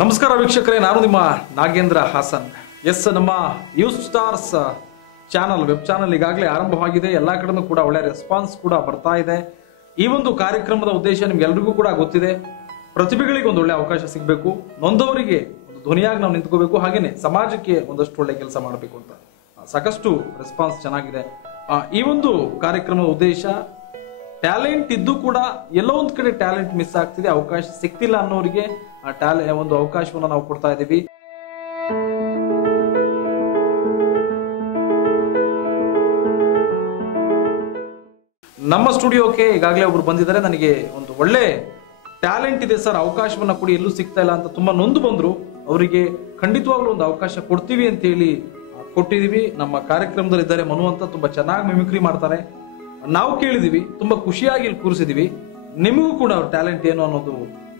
ನಮಸ್ಕಾರ ವೀಕ್ಷಕರೇ, ನಾನು ನಿಮ್ಮ ನಾಗೇಂದ್ರ ಹಾಸನ್. ಎಸ್, ನಮ್ಮ news stars channel web channel ಈಗಾಗಲೇ ಆರಂಭವಾಗಿದೆ. ಎಲ್ಲ ಕಡೆನೂ ಕೂಡ ಒಳ್ಳೆ ರೆಸ್ಪಾನ್ಸ್ ಕೂಡ ಬರ್ತಾ ಇದೆ. ಈ ಒಂದು ಕಾರ್ಯಕ್ರಮದ ಉದ್ದೇಶ ನಿಮ್ಗೆಲ್ರಿಗೂ ಕೂಡ ಗೊತ್ತಿದೆ. ಪ್ರತಿಭೆಗಳಿಗೆ ಒಂದು ಒಳ್ಳೆ ಅವಕಾಶ ಸಿಗಬೇಕು. ನೊಂದವರಿಗೆ ಒಂದು ಧ್ವನಿಯಾಗಿ ನಾವು ನಿಂತ್ಕೋಬೇಕು. ಹಾಗೇನೆ ಸಮಾಜಕ್ಕೆ ಒಂದಷ್ಟು ಒಳ್ಳೆ ಕೆಲಸ ಮಾಡಬೇಕು ಅಂತ. ಸಾಕಷ್ಟು ರೆಸ್ಪಾನ್ಸ್ ಚೆನ್ನಾಗಿದೆ. ಈ ಒಂದು ಕಾರ್ಯಕ್ರಮದ ಉದ್ದೇಶ ಟ್ಯಾಲೆಂಟ್ ಇದ್ದು ಕೂಡ ಎಲ್ಲೋ ಒಂದ್ ಕಡೆ ಟ್ಯಾಲೆಂಟ್ ಮಿಸ್ ಆಗ್ತಿದೆ, ಅವಕಾಶ ಸಿಗ್ತಿಲ್ಲ ಅನ್ನೋರಿಗೆ ಆ ಟ್ಯಾಲೆ ಒಂದು ಅವಕಾಶವನ್ನು ನಾವು ಕೊಡ್ತಾ ಇದೀವಿ ನಮ್ಮ ಸ್ಟುಡಿಯೋಕ್ಕೆ ಈಗಾಗಲೇ ಒಬ್ರು ಬಂದಿದ್ದಾರೆ, ನನಗೆ ಒಂದು ಒಳ್ಳೆ ಟ್ಯಾಲೆಂಟ್ ಇದೆ ಸರ್, ಅವಕಾಶವನ್ನ ಕೊಡಿ, ಎಲ್ಲೂ ಸಿಗ್ತಾ ಇಲ್ಲ ಅಂತ ತುಂಬಾ ನೊಂದು ಬಂದ್ರು. ಅವರಿಗೆ ಖಂಡಿತವಾಗ್ಲೂ ಒಂದು ಅವಕಾಶ ಕೊಡ್ತೀವಿ ಅಂತ ಹೇಳಿ ಕೊಟ್ಟಿದೀವಿ ನಮ್ಮ ಕಾರ್ಯಕ್ರಮದಲ್ಲಿ ಇದ್ದಾರೆ ಮನು ಅಂತ ತುಂಬಾ ಚೆನ್ನಾಗಿ ಮಿಮಿಕ್ರಿ ಮಾಡ್ತಾರೆ. ನಾವು ಕೇಳಿದೀವಿ ತುಂಬಾ ಖುಷಿಯಾಗಿ ಇಲ್ಲಿ ಕೂರಿಸಿದೀವಿ. ನಿಮಗೂ ಕೂಡ ಅವ್ರ ಟ್ಯಾಲೆಂಟ್ ಏನು ಅನ್ನೋದು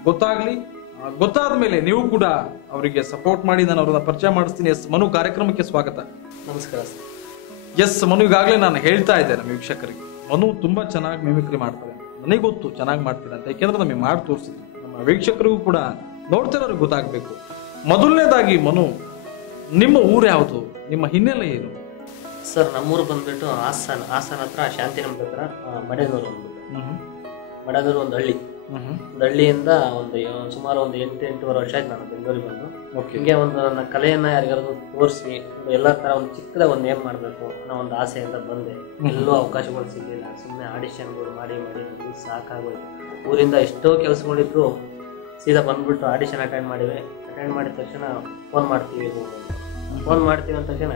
ಗೊತ್ತಾಗ್ಲಿ. ಗೊತ್ತಾದ ಮೇಲೆ ನೀವು ಕೂಡ ಅವರಿಗೆ ಸಪೋರ್ಟ್ ಮಾಡಿ ನಾನು ಅವ್ರನ್ನ ಪರಿಚಯ ಮಾಡಿಸ್ತೀನಿ. ಎಸ್ ಮನು ಕಾರ್ಯಕ್ರಮಕ್ಕೆ ಸ್ವಾಗತ. ನಮಸ್ಕಾರ ಸರ್. ಎಸ್ ಮನು ಈಗಾಗಲೇ ನಾನು ಹೇಳ್ತಾ ಇದ್ದೆ ನಮ್ಮ ವೀಕ್ಷಕರಿಗೆ. ಮನು ತುಂಬಾ ಚೆನ್ನಾಗಿ ಮಿಮಿಕ್ರಿ ಮಾಡ್ತಾರೆ. ನನಗೆ ಗೊತ್ತು ಚೆನ್ನಾಗಿ ಮಾಡ್ತೀರಾ ಅಂತ. ಯಾಕೆಂದ್ರೆ ನಮಗೆ ಮಾಡಿ ತೋರಿಸಿದ್ರು. ನಮ್ಮ ವೀಕ್ಷಕರಿಗೂ ಕೂಡ ನೋಡ್ತಿರೋರಿಗೆ ಗೊತ್ತಾಗಬೇಕು. ಮೊದಲನೇದಾಗಿ ಮನು ನಿಮ್ಮ ಊರು ಯಾವುದು? ನಿಮ್ಮ ಹಿನ್ನೆಲೆ ಏನು? ಸರ್ ನಮ್ಮೂರು ಬಂದ್ಬಿಟ್ಟು ಹಾಸನ ಹಾಸನ ಹತ್ರ ಶಾಂತಿನಗರ ಹತ್ರ ಮಡೆದೂರು ಅಂದ್ಬಿಟ್ಟು ಮಡೆದೂರು ಒಂದು ಹಳ್ಳಿ. ಒಂದು ಹಳ್ಳಿಯಿಂದ ಒಂದು ಸುಮಾರು ಒಂದು ಎಂಟು ಎಂಟೂವರೆ ವರ್ಷ ಆಯ್ತು ನಾನು ಬೆಂಗಳೂರಿಗೆ ಬಂದು. ಹಿಂಗೆ ಒಂದು ನನ್ನ ಕಲೆಯನ್ನ ಯಾರಿಗಾದ್ರು ತೋರಿಸಿ ಎಲ್ಲ ತರ ಒಂದು ಚಿಕ್ಕದ ಒಂದು ಏನ್ ಮಾಡಬೇಕು ಅನ್ನೋ ಒಂದು ಆಸೆಯಿಂದ ಬಂದೆ. ಎಲ್ಲೂ ಅವಕಾಶಗಳು ಸಿಗಲಿಲ್ಲ. ಸುಮ್ಮನೆ ಆಡಿಷನ್ಗಳು ಮಾಡಿ ಮಾಡಿ ನನಗೂ ಸಾಕಾಗೋಯ್ತು. ಊರಿಂದ ಎಷ್ಟೋ ಕೆಲಸಗಳಿದ್ರು ಸೀದಾ ಬಂದ್ಬಿಟ್ಟು ಆಡಿಷನ್ ಅಟೆಂಡ್ ಮಾಡಿವೆ. ಅಟೆಂಡ್ ಮಾಡಿದ ತಕ್ಷಣ ಫೋನ್ ಮಾಡ್ತೀವಿ ಫೋನ್ ಮಾಡ್ತೀವಿ ಅಂತ ತಕ್ಷಣ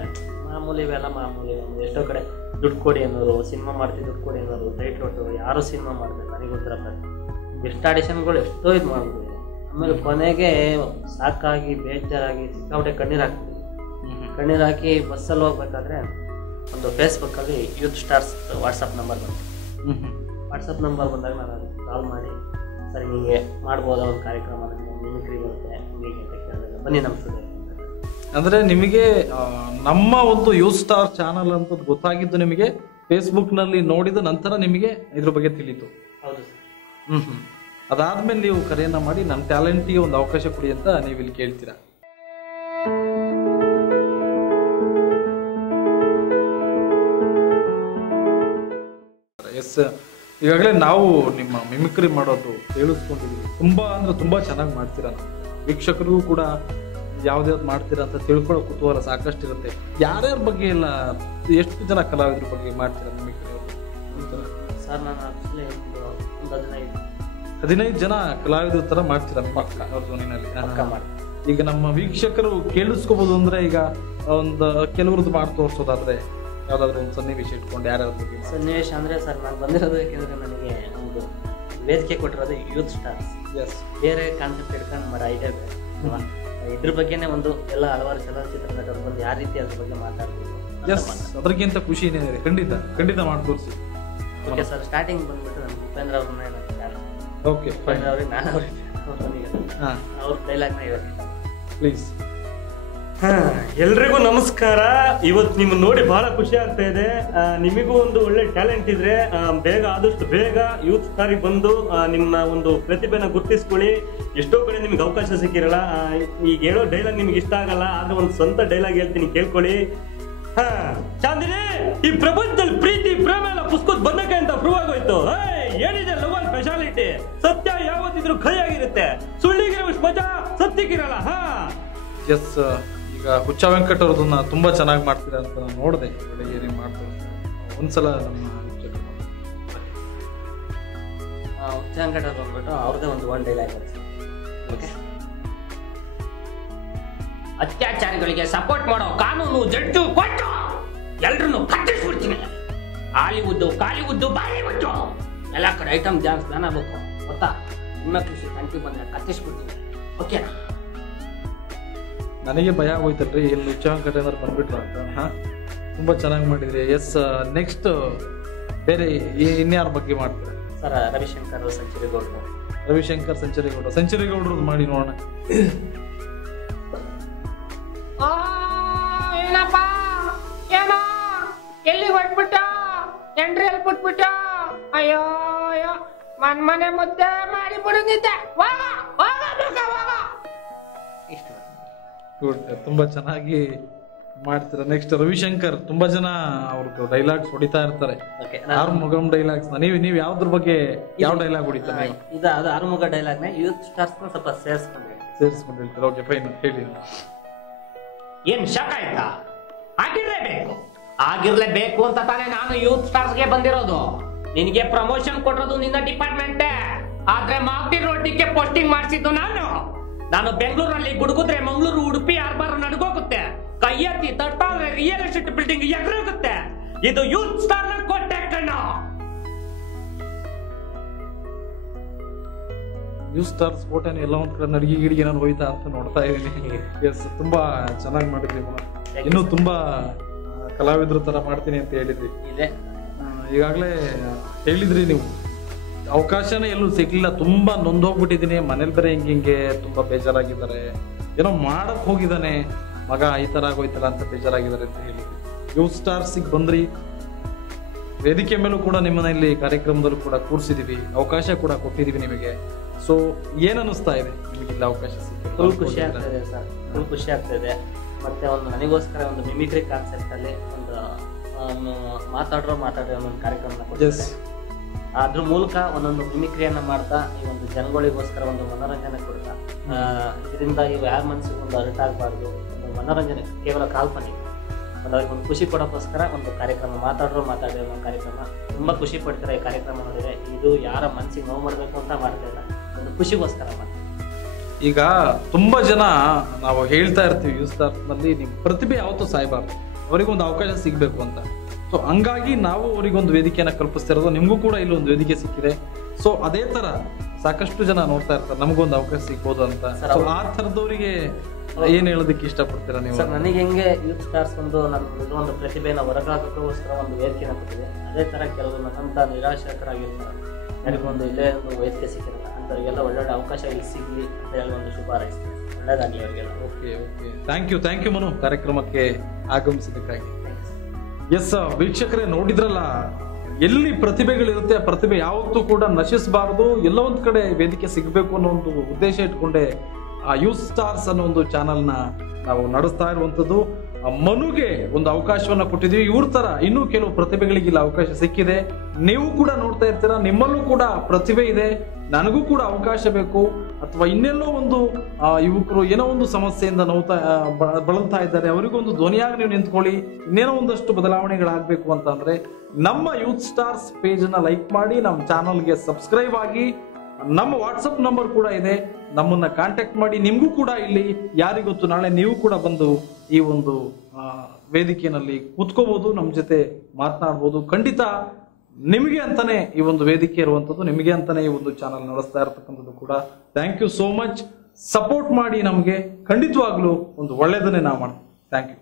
ಮಾಮೂಲಿ ಇವೆಲ್ಲ ಮಾಮೂಲಿ ಒಂದು ಎಷ್ಟೋ ಕಡೆ ದುಡ್ಡು ಕೊಡಿ ಅನ್ನೋರು ಸಿನಿಮಾ ಮಾಡ್ತೀವಿ ದುಡ್ಡು ಕೊಡಿ ಅನ್ನೋರು ಟೈಟ್ ಕೊಟ್ಟು ಯಾರು ಸಿನಿಮಾ ಮಾಡ್ತಾರೆ ನನಗೆ ಗೊತ್ತಿರ ಎಷ್ಟು ಆಡಿಷನ್ಗಳು ಎಷ್ಟೋ ಇದು ಮಾಡ್ಬಿಟ್ಟಿದೆ ಆಮೇಲೆ ಕೊನೆಗೆ ಸಾಕಾಗಿ ಬೇಜಾರಾಗಿ ಸಿಕ್ಕಾಪಟ್ಟೆ ಕಣ್ಣೀರು ಹಾಕ್ತಿದ್ವಿ ಕಣ್ಣೀರು ಹಾಕಿ ಬಸ್ಸಲ್ಲಿ ಹೋಗ್ಬೇಕಾದ್ರೆ ಒಂದು ಫೇಸ್ಬುಕ್ಕಲ್ಲಿ ಯೂತ್ ಸ್ಟಾರ್ಸ್ ವಾಟ್ಸಪ್ ನಂಬರ್ ಬಂತು. ವಾಟ್ಸಪ್ ನಂಬರ್ ಬಂದಾಗ ನಾನು ಅದಕ್ಕೆ ಕಾಲ್ ಮಾಡಿ ಸರ್ ಹೀಗೆ ಮಾಡ್ಬೋದಾ ಒಂದು ಕಾರ್ಯಕ್ರಮ? ನಿಮಗೆ ಮಿಮಿಕ್ರಿ ಬರುತ್ತೆ ಹೀಗೆ ಅಂತ ಕೇಳಿದಾಗ ಬನ್ನಿ ನಮ್ಮ ಸ್ಟುಡಿಯೋ ಅಂದ್ರೆ ನಿಮಗೆ ನಮ್ಮ ಒಂದು ಯೂ ಸ್ಟಾರ್ ಚಾನಲ್ ಅಂತ ಗೊತ್ತಾಗಿದ್ದು ನಿಮಗೆ ಫೇಸ್ಬುಕ್ನಲ್ಲಿ ನೋಡಿದ ನಂತರ ನಿಮಗೆ ಇದ್ರ ಬಗ್ಗೆ ತಿಳಿತು. ಹ್ಮ್ ಹ್ಮ್. ಅದಾದ್ಮೇಲೆ ನೀವು ಕರೆಯನ್ನ ಮಾಡಿ ನನ್ನ ಟ್ಯಾಲೆಂಟಿಗೆ ಒಂದು ಅವಕಾಶ ಕೊಡಿ ಅಂತ ನೀವು ಇಲ್ಲಿ ಕೇಳ್ತೀರಾ. ಎಸ್ ಈಗಾಗಲೇ ನಾವು ನಿಮ್ಮ ಮಿಮಿಕ್ರಿ ಮಾಡೋದು ಕೇಳಿಸ್ಕೊಂಡಿದ್ದೀವಿ ತುಂಬಾ ಅಂದ್ರೆ ತುಂಬಾ ಚೆನ್ನಾಗಿ ಮಾಡ್ತೀರಾ. ವೀಕ್ಷಕರಿಗೂ ಕೂಡ ಯಾವ್ದ್ಯಾವ್ದು ಮಾಡ್ತೀರಾ ಅಂತ ತಿಳ್ಕೊಳ್ಳೋ ಕುತೂಹಲ ಸಾಕಷ್ಟು ಇರುತ್ತೆ ಯಾರ್ಯಾರ ಬಗ್ಗೆ ಎಲ್ಲ ಎಷ್ಟು ಜನ ಕಲಾವಿದ್ರ ಬಗ್ಗೆ ಮಾಡ್ತೀರಾ ನಿಮಗೆ ಸರ್ ನಾನು ಒಂದು ಹದಿನೈದು. ಹದಿನೈದು ಜನ ಕಲಾವಿದರ ತರ ಮಾಡ್ತೀರಾ ಪಕ್ಕ ಅವ್ರ ಧ್ವನಿನಲ್ಲಿ ಈಗ ನಮ್ಮ ವೀಕ್ಷಕರು ಕೇಳಿಸ್ಕೋಬಹುದು ಅಂದ್ರೆ ಈಗ ಒಂದು ಕೆಲವ್ರದ್ದು ಮಾಡಿ ತೋರ್ಸೋದಾದ್ರೆ ಯಾವ್ದಾದ್ರು ಒಂದು ಸನ್ನಿವೇಶ ಇಟ್ಕೊಂಡು ಯಾರ್ಯಾರ ಬಗ್ಗೆ ಸನ್ನಿವೇಶ ಅಂದ್ರೆ ಸರ್ ನಾನು ಬಂದಿರೋದು ಯಾಕೆಂದರೆ ನನಗೆ ಒಂದು ವೇದಿಕೆ ಕೊಟ್ಟಿರೋದು ಯೂತ್ ಸ್ಟಾರ್ಸ್ ಎಸ್ ಬೇರೆ ಕಾನ್ಸೆಪ್ಟ್ ಇಟ್ಕೊಂಡು ಮಾಡೋ ಐಡಿಯಾ ಬೇರೆ? ಇದ್ರ ಬಗ್ಗೆನೇ ಒಂದು ಎಲ್ಲ ಹಲವಾರು ಚಲನಚಿತ್ರ ನಟರು ಬಂದು ಯಾವ ರೀತಿ ಅದ್ರ ಬಗ್ಗೆ ಮಾತಾಡ್ತೀವಿ ಎಸ್ ಅದಕ್ಕಿಂತ ಖುಷಿ ಏನಿದೆ? ಖಂಡಿತ ಖಂಡಿತ ಮಾಡಿ ತೋರಿಸಿ ಓಕೆ ಸರ್ ಸ್ಟಾರ್ಟಿಂಗ್ ಬಂದ್ಬಿಟ್ಟು ನಾನು ಉಪೇಂದ್ರ ಅವ್ರನ್ನ ಓಕೆ ಉಪೇಂದ್ರ ಅವ್ರಿಗೆ ನಾನು ಅವ್ರಿಗೆ ಅವ್ರ ಡೈಲಾಗ್ನ ಹೇಳಿ ಪ್ಲೀಸ್ ಹಾ, ಎಲ್ರಿಗೂ ನಮಸ್ಕಾರ. ಇವತ್ತು ನಿಮ್ಮ ನೋಡಿ ಬಹಳ ಖುಷಿ ಆಗ್ತಾ ಇದೆ. ಆ, ನಿಮಗೂ ಒಂದು ಒಳ್ಳೆ ಟ್ಯಾಲೆಂಟ್ ಇದ್ರೆ ಬೇಗ ಆದಷ್ಟು ಬೇಗ ಯೂತ್ ಸ್ಟಾರಿಗೆ ಬಂದು ನಿಮ್ಮ ಒಂದು ಪ್ರತಿಭೆನ ಗುರ್ತಿಸ್ಕೊಳ್ಳಿ. ಎಷ್ಟೋ ಕಡೆ ನಿಮ್ಗೆ ಅವಕಾಶ ಸಿಕ್ಕಿರಲ್ಲ. ಈಗ ಹೇಳೋ ಡೈಲಾಗ್ ನಿಮ್ಗೆ ಇಷ್ಟ ಆಗಲ್ಲ ಆದ್ರೆ ಒಂದು ಸ್ವಂತ ಡೈಲಾಗ್ ಹೇಳ್ತೀನಿ ಕೇಳ್ಕೊಳ್ಳಿ. ಹಾ. ಚಾಂದಿನಿ ಈ ಪ್ರಪಂಚದಲ್ಲಿ ಪ್ರೀತಿ ಪ್ರೇಮ ಎಲ್ಲ ಪುಸ್ತಕ ಬಂದಕ್ಕೆ ಅಂತ ಪ್ರೂವ್ ಆಗೋಯ್ತು. ಏನಿದೆ ಲವ್ ಅಂಡ್ ಸ್ಪೆಷಾಲಿಟಿ ಸತ್ಯ ಯಾವತ್ತಿದ್ರು ಕೈ ಆಗಿರುತ್ತೆ. ಸುಳ್ಳಿಗಿರೋ ಮಜಾ? ಸತ್ಯಕ್ಕಿರಲ್ಲ ಹಾ. ಎಸ್ ಈಗ ಹುಚ್ಚ ವೆಂಕಟ್ ಅವ್ರದನ್ನ ತುಂಬಾ ಚೆನ್ನಾಗಿ ಮಾಡ್ತೀರಾ ಅಂತ ನಾನು ನೋಡಿದೆ, ಬೆಳಿಗ್ಗೆ ನೀವು ಮಾಡ್ತಾರೆ ಒಂದ್ಸಲ ನಮ್ಮ ಹುಚ್ಚ ವೆಂಕಟ್ ಅವ್ರು ಬಂದ್ಬಿಟ್ಟು ಅವ್ರದ್ದೇ ಒಂದು ಒನ್ ಡೈಲಾಗ್ ಓಕೆ ಅತ್ಯಾಚಾರಿಗಳಿಗೆ ಸಪೋರ್ಟ್ ಮಾಡೋ ಕಾನೂನು ಜಡ್ಜು ಕೊಟ್ಟು ಎಲ್ರನ್ನು ಕಟ್ಟಿಸ್ಬಿಡ್ತೀನಿ. ಹಾಲಿವುಡ್, ಕಾಲಿವುಡ್ ಬಾಲಿವುಡ್ ಎಲ್ಲ ಕಡೆ ಐಟಮ್ ಜಾಸ್ತಿ, ನಾನು ಗೊತ್ತಾ? ನಿಮ್ಮ ಕೃಷಿ ಕಂಟಿ ಬಂದ್ರೆ ಕತ್ತಿಸ್ಬಿಡ್ತೀನಿ ಓಕೆ ನನಗೆ ಭಯ ಆಗೋಯ್ತಲ್ರಿ ಇಲ್ಲಿ ಹುಚ್ಚ ವೆಂಕಟ್ ಏನಾದ್ರು ಬಂದ್ಬಿಟ್ರ ಅಂತ. ಹಾ ತುಂಬ ಚೆನ್ನಾಗಿ ಮಾಡಿದ್ರಿ. ಎಸ್ ನೆಕ್ಸ್ಟ್ ಬೇರೆ ಇನ್ಯಾರ ಬಗ್ಗೆ ಮಾಡ್ತಾರೆ? ಸರ್ ರವಿಶಂಕರ್ ಸೆಂಚುರಿ ಗೌಡ್ರು ರವಿಶಂಕರ್ ಸೆಂಚುರಿ ಗೌಡರು ಸೆಂಚುರಿ ಗೌಡರು ಮಾಡಿ ನೋಡೋಣ. ಆ, ಏನಪ್ಪ? ಏನೋ? ಎಲ್ಲಿ ಹೊಟ್ಬಿಟ್ಟ ಎಂಟ್ರಿ ಎಲ್ಲಿ ಬಿಟ್ಬಿಟ್ಟ? ಅಯ್ಯೋ ಅಯ್ಯೋ. ಮನ್ ಮನೆ ಮುದ್ದೆ ಮಾಡಿ ಬಿಡುದಿದ್ದೆ. ಹೋಗ ಗುಡ್ ತುಂಬಾ ಚೆನ್ನಾಗಿ ಮಾಡ್ತೀರಾ. ನೆಕ್ಸ್ಟ್ ರವಿಶಂಕರ್ ತುಂಬಾ ಜನ ಅವ್ರದ್ದು ಡೈಲಾಗ್ಸ್ ಹೊಡಿತಾ ಇರ್ತಾರೆ. ಓಕೆ ಆರು ಮುಗಮ್ ಡೈಲಾಗ್ಸ್ ನೀವು ನೀವು ಯಾವ್ದ್ರ ಬಗ್ಗೆ ಯಾವ ಡೈಲಾಗ್ ಹೊಡಿತಾರೆ ಇದು ಅದು ಆರುಮುಗ ಡೈಲಾಗ್ನ ಯೂತ್ ಸ್ಟಾರ್ಸ್ ಸ್ವಲ್ಪ ಸೇರಿಸ್ಕೊಂಡ್ರೆ. ಸೇರಿಸ್ಕೊಂಡು ಹೇಳ್ತೀರಾ? ಓಕೆ ಫೈನ್ ಹೇಳಿ. ಏನ್ ಶಾಕ್ ಆಯ್ತಾ? ಆಗಿರ್ಲೇಬೇಕು. ಆಗಿರ್ಲೇಬೇಕು ಅಂತ ತಾನೇ ನಾನು ಯೂತ್ ಸ್ಟಾರ್ಸ್ಗೆ ಬಂದಿರೋದು. ನಿನಗೆ ಪ್ರಮೋಷನ್ ಕೊಟ್ಟಿರೋದು ನಿನ್ನ ಡಿಪಾರ್ಟ್ಮೆಂಟ್ ಆದ್ರೆ ಮಾಗ್ಡಿ ರೋಟಿಗೆ ಪೋಸ್ಟಿಂಗ್ ಮಾಡಿಸಿದ್ದು ನಾನು. ನಾನು ಬೆಂಗಳೂರಲ್ಲಿ ಗುಡುಗುದ್ರೆ ಮಂಗಳೂರು ಬಿಲ್ಡಿಂಗ್ ಎಗರೋಗುತ್ತೆ ಇದು ಯೂತ್ ಸ್ಟಾರ್ ಕೊಟ್ಟೆ ಕಣ್ಣು. ನ್ಯೂಸ್ ಸ್ಟಾರ್ ಸ್ಪೋರ್ಟ್ ಏನು ಎಲ್ಲ ಒಂದ್ ಕಡೆ ನಡಿಗೆ ಗಿಡಿಗೆ ನಾನು ಹೋಯ್ತಾ ಅಂತ ನೋಡ್ತಾ ಇದ್ದೀನಿ. ಎಸ್ ತುಂಬಾ ಚೆನ್ನಾಗಿ ಮಾಡಿದ್ರಿ ಇನ್ನೂ ತುಂಬಾ ಕಲಾವಿದ್ರ ತರ ಮಾಡ್ತೀನಿ ಅಂತ ಹೇಳಿದ್ರಿ. ಈಗಾಗ್ಲೇ ಹೇಳಿದ್ರಿ ನೀವು. ಅವಕಾಶನೇ ಎಲ್ಲೂ ಸಿಗ್ಲಿಲ್ಲ. ತುಂಬಾ ನೊಂದೋಗ್ಬಿಟ್ಟಿದ್ದೀನಿ. ಮನೇಲಿ ಬೇರೆ ಹಿಂಗೆ ಹಿಂಗೆ ತುಂಬಾ ಬೇಜಾರಾಗಿದ್ದಾರೆ. ಏನೋ ಮಾಡಕ್ ಹೋಗಿದ್ದಾನೆ. ಮಗ ಈ ತರ ಆಗೋಯ್ತಲ್ಲ ಅಂತ ಬೇಜಾರಾಗಿದ್ದಾರೆ ಅಂತ ಹೇಳಿದ್ರಿ. ಯೂತ್ ಸ್ಟಾರ್ಸಿಗೆ ಬಂದ್ರಿ. ವೇದಿಕೆ ಮೇಲೂ ಕೂಡ ನಿಮ್ಮನ್ನ ಇಲ್ಲಿ ಕಾರ್ಯಕ್ರಮದಲ್ಲೂ ಕೂಡ ಕೂರಿಸಿದೀವಿ. ಅವಕಾಶ ಕೂಡ ಕೊಟ್ಟಿದೀವಿ ನಿಮಗೆ. ಸೊ ಏನ್ ಇದೆ? ನಿಮಗೆ ಇಲ್ಲಿ ಅವಕಾಶ? ಫುಲ್ ಖುಷಿ ಆಗ್ತದೆ ಸರ್. ಫುಲ್ ಖುಷಿ ಆಗ್ತದೆ ಮತ್ತೆ ಒಂದು ನನಗೋಸ್ಕರ ಒಂದು ಮಿಮಿಕ್ರಿ ಕಾನ್ಸೆಪ್ಟ್ ಅಲ್ಲಿ ಒಂದು ಮಾತಾಡೋ ಮಾತಾಡ್ರೋ ಮಾತಾಡೋ ಒಂದು ಕಾರ್ಯಕ್ರಮ. ಅದ್ರ ಮೂಲಕ ಒಂದೊಂದು ಮಿಮಿಕ್ರಿಯನ್ನ ಮಾಡ್ತಾ ಈ ಒಂದು ಜನಗಳಿಗೋಸ್ಕರ ಒಂದು ಮನೋರಂಜನೆ ಕೊಡ್ತಾ ಇದರಿಂದ ಇವು ಯಾರ ಮನಸ್ಸಿಗೆ ಒಂದು ಅರ್ಥ ಆಗಬಾರ್ದು ಒಂದು ಮನೋರಂಜನೆ ಕೇವಲ ಕಾಲ್ಪನಿಕ. ಒಂದು ಅವ್ರಿಗೆ ಒಂದು ಖುಷಿ ಕೊಡೋಕ್ಕೋಸ್ಕರ ಒಂದು ಕಾರ್ಯಕ್ರಮ ಮಾತಾಡೋರು ಮಾತಾಡಿರೋ ಒಂದು ಕಾರ್ಯಕ್ರಮ. ತುಂಬ ಖುಷಿ ಪಡ್ತಾರೆ ಈ ಕಾರ್ಯಕ್ರಮ ನೋಡಿದ್ರೆ. ಇದು ಯಾರ ಮನಸ್ಸಿಗೆ ನೋವು ಮಾಡಬೇಕು ಅಂತ ಮಾಡ್ತಾ ಇಲ್ಲ. ಒಂದು ಖುಷಿಗೋಸ್ಕರ ಮಾಡ್ತಾರೆ ಈಗ ತುಂಬಾ ಜನ ನಾವು ಹೇಳ್ತಾ ಇರ್ತೀವಿ ಯೂಸ್ನಲ್ಲಿ ನಿಮ್ಮ ಪ್ರತಿಭೆ ಯಾವತ್ತೂ ಸಾಯ್ಬಾರ್ದು. ಅವರಿಗೊಂದು ಅವಕಾಶ ಸಿಗಬೇಕು ಅಂತ. ಸೊ ಹಂಗಾಗಿ ನಾವು ಅವರಿಗೊಂದು ವೇದಿಕೆಯನ್ನ ಕಲ್ಪಿಸ್ತಿರೋದು ನಿಮಗೂ ಕೂಡ ಇಲ್ಲಿ ಒಂದು ವೇದಿಕೆ ಸಿಕ್ಕಿದೆ. ಸೊ ಅದೇ ತರ ಸಾಕಷ್ಟು ಜನ ನೋಡ್ತಾ ಇರ್ತಾರೆ. ನಮಗೊಂದು ಅವಕಾಶ ಸಿಗ್ಬೋದು ಅಂತ. ಆ ಥರದವರಿಗೆ ಏನ್ ಹೇಳೋದಕ್ಕೆ ಇಷ್ಟಪಡ್ತೀರಾ ನೀವು? ಸರ್ ನನಗೆ ಹೆಂಗೆ ಯೂತ್ ಸ್ಟಾರ್ಸ್ ಒಂದು ನನ್ನ ಒಂದು ಪ್ರತಿಭೆನ ಹೊರಗಾಕೋಸ್ಕರ ಒಂದು ವೇದಿಕೆ ಕೊಟ್ಟಿದೆ ಅದೇ ತರ ಕೆಲವರು ನನ್ನಂತ ನಿರಾಶಕರಾಗಿರ್ತಾರೆ. ನನಗೊಂದು ಇಲ್ಲೇ ಒಂದು ವೇದಿಕೆ ಸಿಕ್ಕಿರಲ್ಲ ಅಂಥವ್ರಿಗೆಲ್ಲ ಒಳ್ಳೊಳ್ಳೆ ಅವಕಾಶ ಇಲ್ಲಿ ಸಿಗ್ಲಿ ಅಂತ ಹೇಳಿ ಒಂದು ಶುಭ ಹಾರೈಸ್ತೀನಿ. ಒಳ್ಳೇದಾಗಲಿ ಅವರಿಗೆಲ್ಲ okay okay. Thank you thank you Manu. ಕಾರ್ಯಕ್ರಮಕ್ಕೆ ಆಗಮಿಸಿದ್ದಕ್ಕಾಗಿ. ಎಸ್ ವೀಕ್ಷಕರೇ ನೋಡಿದ್ರಲ್ಲ ಎಲ್ಲಿ ಪ್ರತಿಭೆಗಳಿರುತ್ತೆ ಪ್ರತಿಭೆ ಯಾವತ್ತೂ ಕೂಡ ನಶಿಸಬಾರದು. ಎಲ್ಲ ಒಂದು ಕಡೆ ವೇದಿಕೆ ಸಿಗಬೇಕು ಅನ್ನೋ ಒಂದು ಉದ್ದೇಶ ಇಟ್ಕೊಂಡೆ ಆ ಯೂತ್ ಸ್ಟಾರ್ಸ್ ಅನ್ನೋ ಒಂದು ಚಾನಲ್ನ ನಾವು ನಡೆಸ್ತಾ ಇರುವಂಥದ್ದು. ಮನುಗೆ ಒಂದು ಅವಕಾಶವನ್ನ ಕೊಟ್ಟಿದ್ದೀವಿ. ಇವ್ರ ಥರ ಇನ್ನೂ ಕೆಲವು ಪ್ರತಿಭೆಗಳಿಗೆ ಇಲ್ಲಿ ಅವಕಾಶ ಸಿಕ್ಕಿದೆ. ನೀವು ಕೂಡ ನೋಡ್ತಾ ಇರ್ತೀರಾ? ನಿಮ್ಮಲ್ಲೂ ಕೂಡ ಪ್ರತಿಭೆ ಇದೆ. ನನಗೂ ಕೂಡ ಅವಕಾಶ ಬೇಕು. ಅಥವಾ ಇನ್ನೆಲ್ಲೋ ಒಂದು ಯುವಕರು ಏನೋ ಒಂದು ಸಮಸ್ಯೆಯಿಂದ ನೋವ್ತಾ ಬಳಲ್ತಾ ಇದ್ದಾರೆ. ಅವರಿಗೊಂದು ಧ್ವನಿಯಾಗಿ ನೀವು ನಿಂತ್ಕೊಳ್ಳಿ. ಇನ್ನೇನೋ ಒಂದಷ್ಟು ಬದಲಾವಣೆಗಳಾಗಬೇಕು ಅಂತಂದ್ರೆ ನಮ್ಮ ಯೂತ್ ಸ್ಟಾರ್ಸ್ ಪೇಜನ್ನು ಲೈಕ್ ಮಾಡಿ, ನಮ್ಮ ಚಾನಲ್ಗೆ ಸಬ್ಸ್ಕ್ರೈಬ್ ಆಗಿ ನಮ್ಮ ವಾಟ್ಸಪ್ ನಂಬರ್ ಕೂಡ ಇದೆ. ನಮ್ಮನ್ನ ಕಾಂಟ್ಯಾಕ್ಟ್ ಮಾಡಿ. ನಿಮಗೂ ಕೂಡ ಇಲ್ಲಿ ಯಾರಿಗೊತ್ತು ನಾಳೆ ನೀವು ಕೂಡ ಬಂದು ಈ ಒಂದು ವೇದಿಕೆಯಲ್ಲಿ ಕೂತ್ಕೋಬಹುದು ನಮ್ಮ ಜೊತೆ ಮಾತನಾಡ್ಬೋದು. ಖಂಡಿತ ನಿಮಗೆ ಅಂತಾನೆ ಈ ಒಂದು ವೇದಿಕೆ ಇರುವಂಥದ್ದು ನಿಮಗೆ ಅಂತಾನೆ ಈ ಒಂದು ಚಾನಲ್ ನಡೆಸ್ತಾ ಇರತಕ್ಕಂಥದ್ದು ಕೂಡ. Thank you so much support ಮಾಡಿ ನಮಗೆ. ಖಂಡಿತವಾಗ್ಲೂ ಒಂದು ಒಳ್ಳೆಯದನ್ನೇ ನಾವು ಮಾಡ್ತೀವಿ. Thank you